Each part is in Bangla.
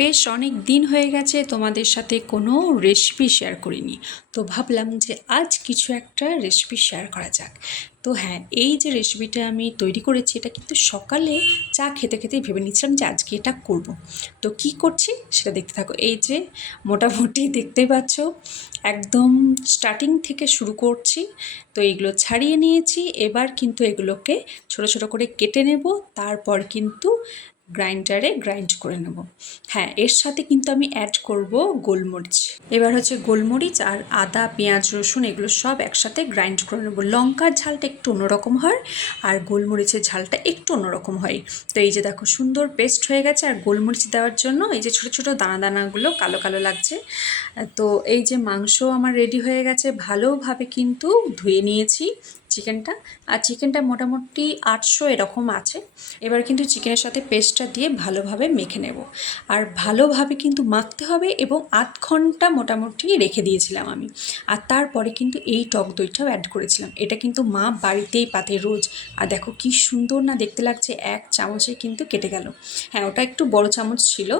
বেশ অনেক দিন হয়ে গেছে তোমাদের সাথে কোনো রেসিপি শেয়ার করিনি, তো ভাবলাম যে আজ কিছু একটা রেসিপি শেয়ার করা যাক। তো হ্যাঁ, এই যে রেসিপিটা আমি তৈরি করেছি এটা কিন্তু সকালে চা খেতে খেতেই ভেবে নিচ্ছিলাম যে আজকে এটা করব। তো কি করছি সেটা দেখতে থাকো। এই যে মোটামুটি দেখতেই পাচ্ছ, একদম স্টার্টিং থেকে শুরু করছি। তো এইগুলো ছাড়িয়ে নিয়েছি, এবার কিন্তু এগুলোকে ছোট ছোট করে কেটে নেব, তারপর কিন্তু গ্রাইন্ডারে গ্রাইন্ড করে নেব। হ্যাঁ, এর সাথে কিন্তু আমি অ্যাড করব গোলমরিচ। এবার হচ্ছে গোলমরিচ আর আদা, পেঁয়াজ, রসুন এগুলো সব একসাথে গ্রাইন্ড করে নেব। লঙ্কার ঝালটা একটু অন্যরকম হয় আর গোলমরিচের ঝালটা একটু অন্যরকম হয়। তো এই যে দেখো সুন্দর পেস্ট হয়ে গেছে। আর গোলমরিচ দেওয়ার জন্য এই যে ছোটো ছোটো দানা দানাগুলো কালো কালো লাগছে। তো এই যে মাংস আমার রেডি হয়ে গেছে, ভালোভাবে কিন্তু ধুয়ে নিয়েছি চিকেনটা। আর চিকেনটা মোটামুটি 800 এরকম আছে। এবার কিন্তু চিকেনের সাথে পেস্টটা দিয়ে ভালোভাবে মেখে নেব। আর ভালোভাবে কিন্তু মাখতে হবে, এবং 8 ঘন্টা মোটামুটি রেখে দিয়েছিলাম আমি। আর তারপরে কিন্তু এই টক দইটাও অ্যাড করেছিলাম। এটা কিন্তু মা বাড়িতেই পাতে রোজ। আর দেখো কি সুন্দর না দেখতে লাগছে, 1 চামচে কিন্তু কেটে গেল। হ্যাঁ, ওটা একটু বড় চামচ ছিল,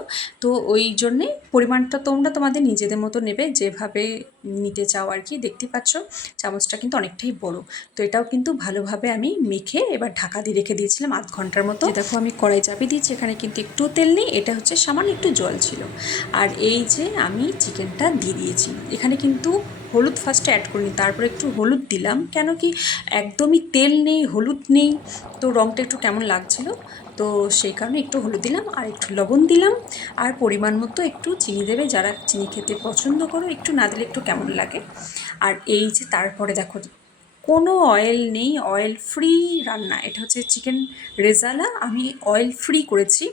তো ওই জন্যে পরিমাণটা তোমরা তোমাদের নিজেদের মতো নেবে, যেভাবে নিতে চাও আর কি। দেখতে পাচ্ছ চামচটা কিন্তু অনেকটাই বড়। তো এটাও কিন্তু ভালোভাবে আমি মেখে এবার ঢাকা দিয়ে রেখে দিয়েছিলাম 8 ঘন্টার মতো। দেখো আমি কড়াই চাপিয়ে দিয়েছি, এখানে কিন্তু একটু তেল নেই, এটা হচ্ছে সামান্য একটু জল ছিল। আর এই যে আমি চিকেনটা দিয়ে দিয়েছি, এখানে কিন্তু হলুদ ফার্স্টে অ্যাড করিনি, তারপরে একটু হলুদ দিলাম। কেন কি একদমই তেল নেই, হলুদ নেই, তো রঙটা একটু কেমন লাগছিল, তো সেই কারণে একটু হলুদ দিলাম আর একটু লবণ দিলাম। আর পরিমাণ মতো একটু চিনি দেবে, যারা চিনি খেতে পছন্দ করো, একটু না দিলে একটু কেমন লাগে। আর এই যে তারপরে দেখো কোনো অয়েল নেই, অয়েল ফ্রি রান্না। এটা হচ্ছে চিকেন রেজালা, আমি অয়েল ফ্রি করেছি,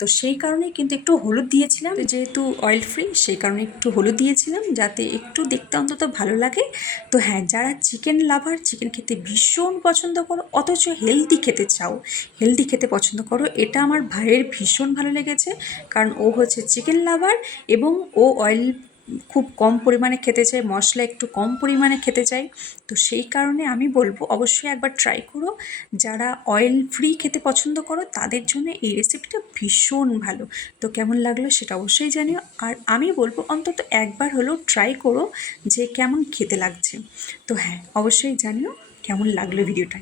তো সেই কারণে কিন্তু একটু হলুদ দিয়েছিলাম। যেহেতু অয়েল ফ্রি সেই কারণে একটু হলুদ দিয়েছিলাম, যাতে একটু দেখতে অন্তত ভালো লাগে। তো হ্যাঁ, যারা চিকেন লাভার, চিকেন খেতে ভীষণ পছন্দ করো অথচ হেলদি খেতে চাও, হেলদি খেতে পছন্দ করো, এটা আমার ভাইয়ের ভীষণ ভালো লেগেছে। কারণ ও হচ্ছে চিকেন লাভার এবং ও অয়েল খুব কম পরিমাণে খেতে চায়, মশলা একটু কম পরিমাণে খেতে চায়। তো সেই কারণে আমি বলবো অবশ্যই একবার ট্রাই করো। যারা অয়েল ফ্রি খেতে পছন্দ করো তাদের জন্য এই রেসিপিটা ভীষণ ভালো। তো কেমন লাগলো সেটা অবশ্যই জানিও। আর আমি বলবো অন্তত একবার হলেও ট্রাই করো যে কেমন খেতে লাগছে। তো হ্যাঁ, অবশ্যই জানিও কেমন লাগলো ভিডিওটা।